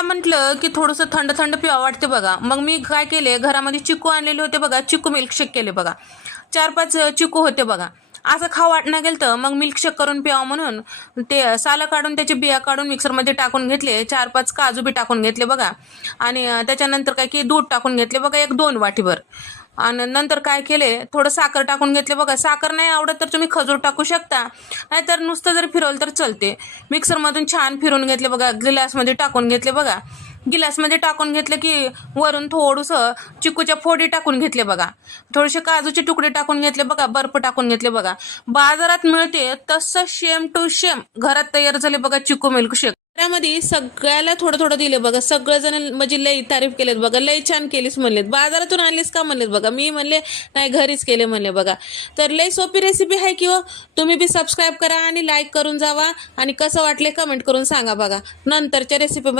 काय म्हटलं की थोडंसं थंड थंड प्यावं वाटते बघा. मग मी काय केले, घरामध्ये चिकू आणलेले होते बघा, चिकू मिल्कशेक केले बघा. 4-5 चिकू होते बघा. असं खावं वाटणं गेलं तर मग मिल्कशेक करून प्यावं म्हणून ते सालं काढून त्याचे बिया काढून मिक्सरमध्ये टाकून घेतले. 4-5 काजू बी टाकून घेतले बघा. आणि त्याच्यानंतर काय की दूध टाकून घेतले बघा 1-2 वाटीभर. आणि नंतर काय केले, थोडं साखर टाकून घेतले बघा. साखर नाही आवडत तर तुम्ही खजूर टाकू शकता, नाहीतर नुसतं जर फिरवलं तर चालते. मिक्सरमधून छान फिरून घेतले बघा, गिलासमध्ये टाकून घेतले बघा. गिलासमध्ये टाकून घेतलं की वरून थोडंसं चिकूच्या फोडी टाकून घेतले बघा. थोडेसे काजूचे तुकडे टाकून घेतले बघा, बर्फ टाकून घेतले बघा. बाजारात मिळते तसं सेम टू सेम घरात तयार झाले बघा चिकू मिल्कशेक. त्यामध्ये सगळ्याला थोडं थोडं दिले बघा. सगळेजण म्हणजे लई तारीफ केलेत बघा, लई छान केलीस म्हणलेत. बाजारातून आणलीस का म्हणलेत बघा. मी म्हणले नाही, घरीच केले म्हणले बघा. तर लई सोपी रेसिपी आहे की हो. तुम्ही बी सबस्क्राईब करा आणि लाईक करून जावा. आणि कसं वाटले कमेंट करून सांगा बघा. नंतरच्या रेसिपीमध्ये